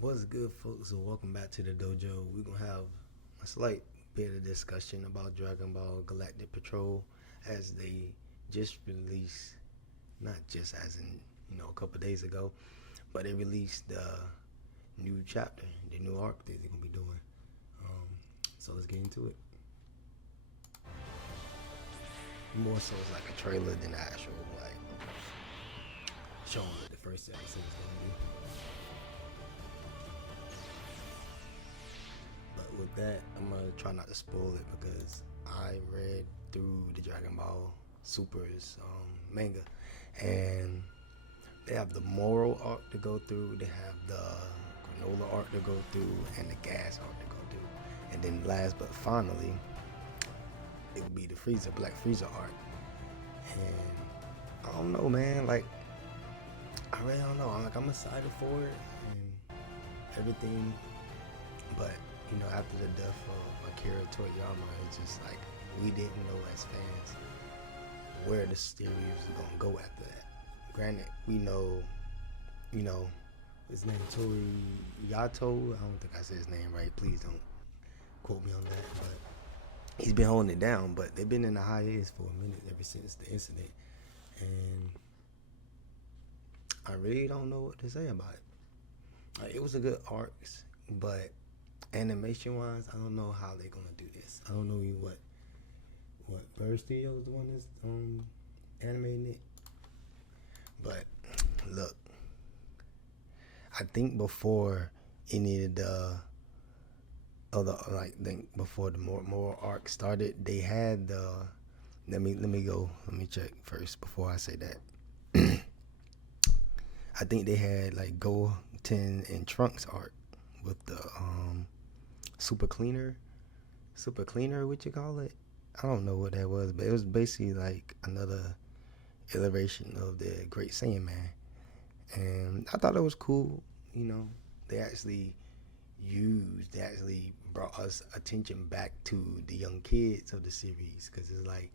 What's good, folks? So welcome back to the dojo. We're gonna have a slight bit of discussion about Dragon Ball Galactic Patrol as they just released, not just as in a couple days ago, but they released the new chapter, the new arc that they're gonna be doing. Um, so let's get into it. More so it's like a trailer than actual like showing what the first episode is gonna be. But with that, I'm gonna try not to spoil it because I read through the Dragon Ball Super's manga, and they have the moral arc to go through, they have the granola arc to go through, and the gas arc to go through, and then last but finally, it will be the Black Freezer arc. And I don't know, man. Like, I really don't know. I'm excited for it and everything, but after the death of Akira Toriyama, it's just like we didn't know as fans where the series was gonna go after that. Granted, we know, his name Toriyato. I don't think I said his name right. Please don't quote me on that. But he's been holding it down. But they've been in the hiatus for a minute ever since the incident, and I really don't know what to say about it. It was a good arc, but animation wise, I don't know how they're gonna do this. I don't know what Bird Studio is the one that's animating it. But look, I think before any of the other before the more arc started, they had the let me check first before I say that. I think they had like Goten and Trunks arc with the super cleaner, what you call it? I don't know what that was, but it was basically like another iteration of the Great Saiyan Man, and I thought it was cool. They actually brought us attention back to the young kids of the series, because it's like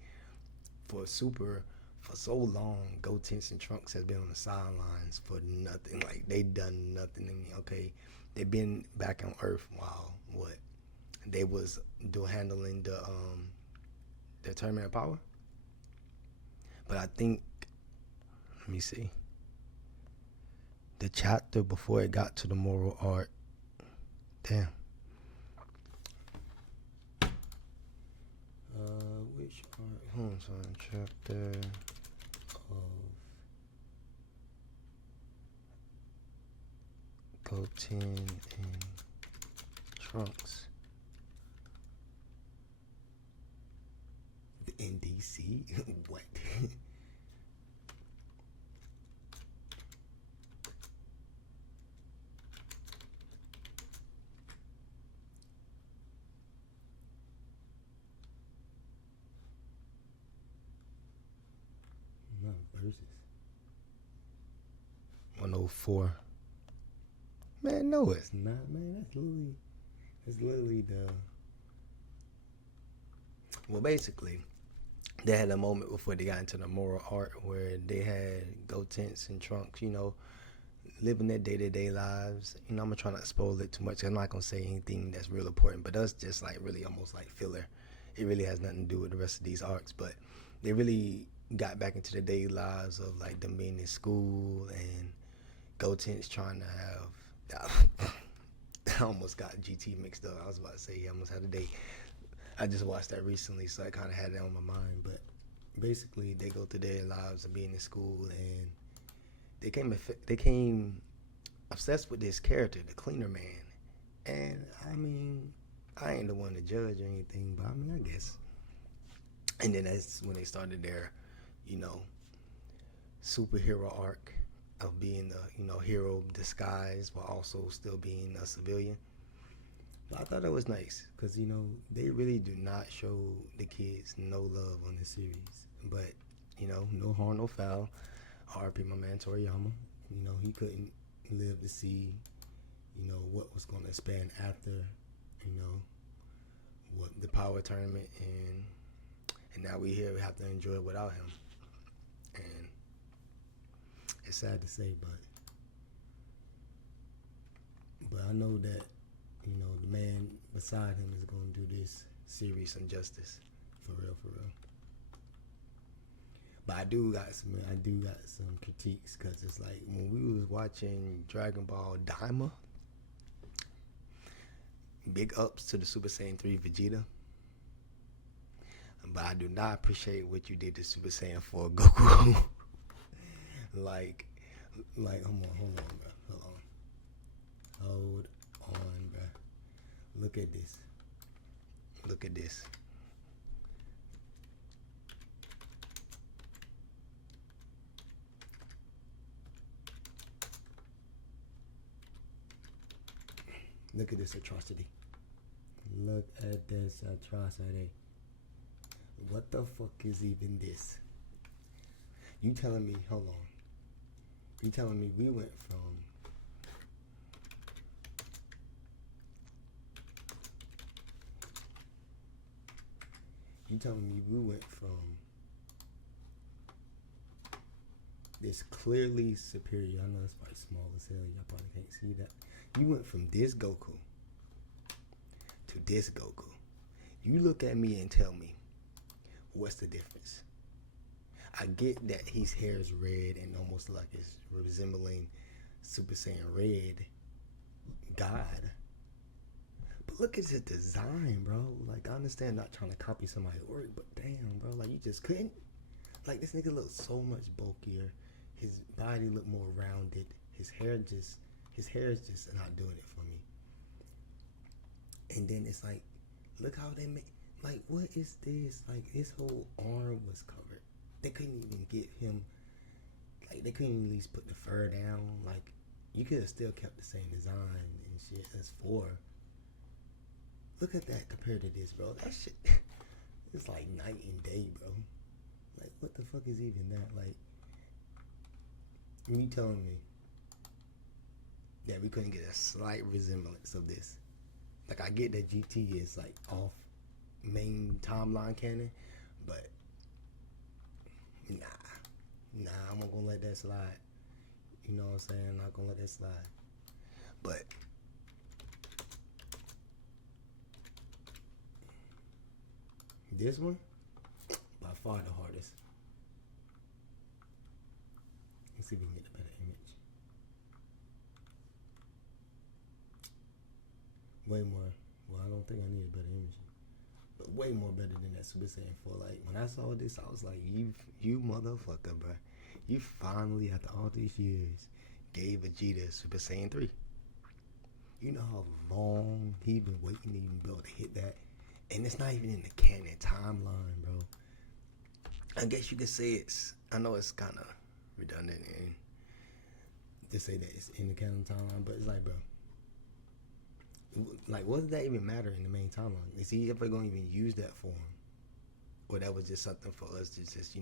for so long, Goten and Trunks has been on the sidelines for nothing. Like, they done nothing to me. Okay, they've been back on Earth while they was handling the tournament of power. But I think, let me see, the chapter before it got to the moral arc. Damn. Which arc? Hold on, chapter of Goten and Trunks. The NDC? What? Not versus 104. Man, no, it's not, man. That's literally the. Well, basically, they had a moment before they got into the moral arc where they had Gotenks and Trunks, living their day-to-day lives. I'm gonna try not to spoil it too much. I'm not gonna say anything that's real important, but that's just like really almost like filler. It really has nothing to do with the rest of these arcs, but they really got back into the daily lives of like them being in school, and Gotenks trying to have. I almost got GT mixed up. I was about to say he almost had a date. I just watched that recently, so I kind of had that on my mind. But basically, they go through their lives of being in school, and they came obsessed with this character, the Cleaner Man. And I mean, I ain't the one to judge or anything, but I mean, I guess. And then that's when they started their, superhero arc of being the hero disguised while also still being a civilian. But I thought that was nice because they really do not show the kids no love on this series. But no harm, no foul. R.I.P. my man Toriyama. He couldn't live to see what was going to expand after what the power tournament, and now we have to enjoy it without him. And it's sad to say, But I know that, the man beside him is gonna do this series some justice. For real, for real. But I do got some critiques, because it's like when we was watching Dragon Ball Daima, big ups to the Super Saiyan 3 Vegeta. But I do not appreciate what you did to Super Saiyan 4 Goku. like, hold on, bro. Hold on, bro. Look at this. Look at this. Look at this atrocity. Look at this atrocity. What the fuck is even this? You telling me, hold on. You telling me we went from this clearly superior. I know it's probably small as hell. Y'all probably can't see that. You went from this Goku to this Goku. You look at me and tell me, what's the difference? I get that his hair is red and almost like it's resembling Super Saiyan Red God. But look at his design, bro. Like, I understand not trying to copy somebody's work, but damn, bro, like, you just couldn't. Like, this nigga looks so much bulkier. His body looked more rounded. His hair is just not doing it for me. And then it's like, look how they make, like, what is this? Like, his whole arm was covered. They couldn't even get him, like, they couldn't at least put the fur down. Like, you could have still kept the same design and shit as 4. Look at that compared to this, bro. That shit, it's like night and day, bro. Like, what the fuck is even that? Like, you telling me that we couldn't get a slight resemblance of this? Like, I get that GT is like off main timeline canon, but nah, I'm not gonna let that slide. You know what I'm saying? I'm not gonna let that slide. But this one, by far the hardest. Let's see if we can get a better image. Way more. Well, I don't think I need a better image, but way more better than that Super Saiyan 4. Like, when I saw this, I was like, you motherfucker, bro. You finally, after all these years, gave Vegeta Super Saiyan 3. You know how long he been waiting to even be able to hit that? And it's not even in the canon timeline, bro. I guess you could say I know it's kind of redundant and to say that it's in the canon timeline, but it's like, bro, like, what does that even matter in the main timeline? Is he ever going to even use that form? Or that was just something for us to just,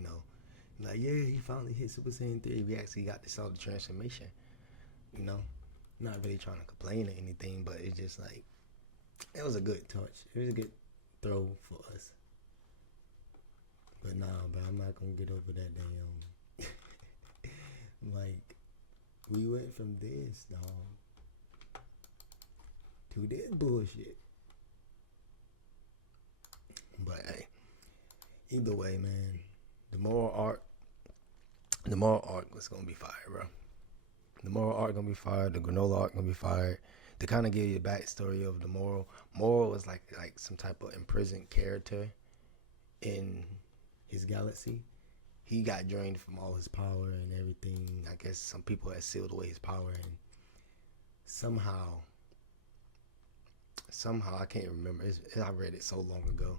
like, yeah, he finally hit Super Saiyan 3. We actually got to saw the transformation, Not really trying to complain or anything, but it's just like, it was a good touch. It was a good throw for us. But nah, bro, I'm not going to get over that damn. Like, we went from this, dog, to this bullshit. But hey, either way, man, the moral arc was gonna be fire, bro. The moral arc gonna be fire. The granola arc gonna be fire. To kind of give you the backstory of the moral. Moral was like some type of imprisoned character in his galaxy. He got drained from all his power and everything. I guess some people had sealed away his power, and somehow I can't remember. I read it so long ago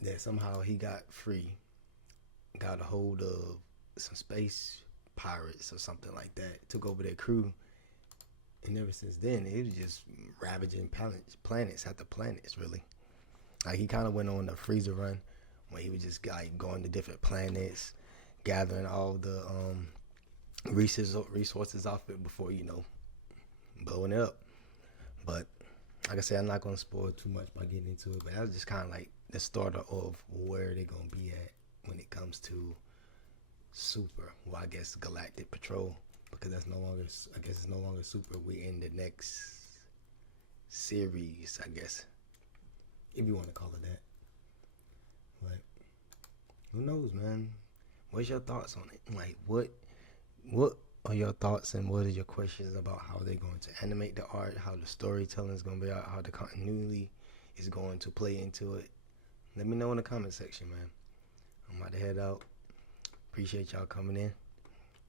that somehow he got free, got a hold of some space pirates or something like that, took over their crew, and ever since then it was just ravaging planets after planets, really. Like, he kind of went on a freezer run when he was just like going to different planets, gathering all the resources off it before, blowing it up. But like I said, I'm not going to spoil too much by getting into it, but that was just kind of like the starter of where they're going to be at when it comes to Super. Well, I guess Galactic Patrol, because it's no longer Super. We're in the next series, I guess, if you want to call it that. But who knows, man? What's your thoughts on it? Like, what are your thoughts and what are your questions about how they're going to animate the art, how the storytelling is going to be out, how the continuity is going to play into it? Let me know in the comment section, man. I'm about to head out. Appreciate y'all coming in,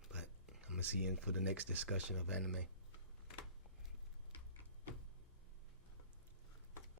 but I'm gonna see you in for the next discussion of anime.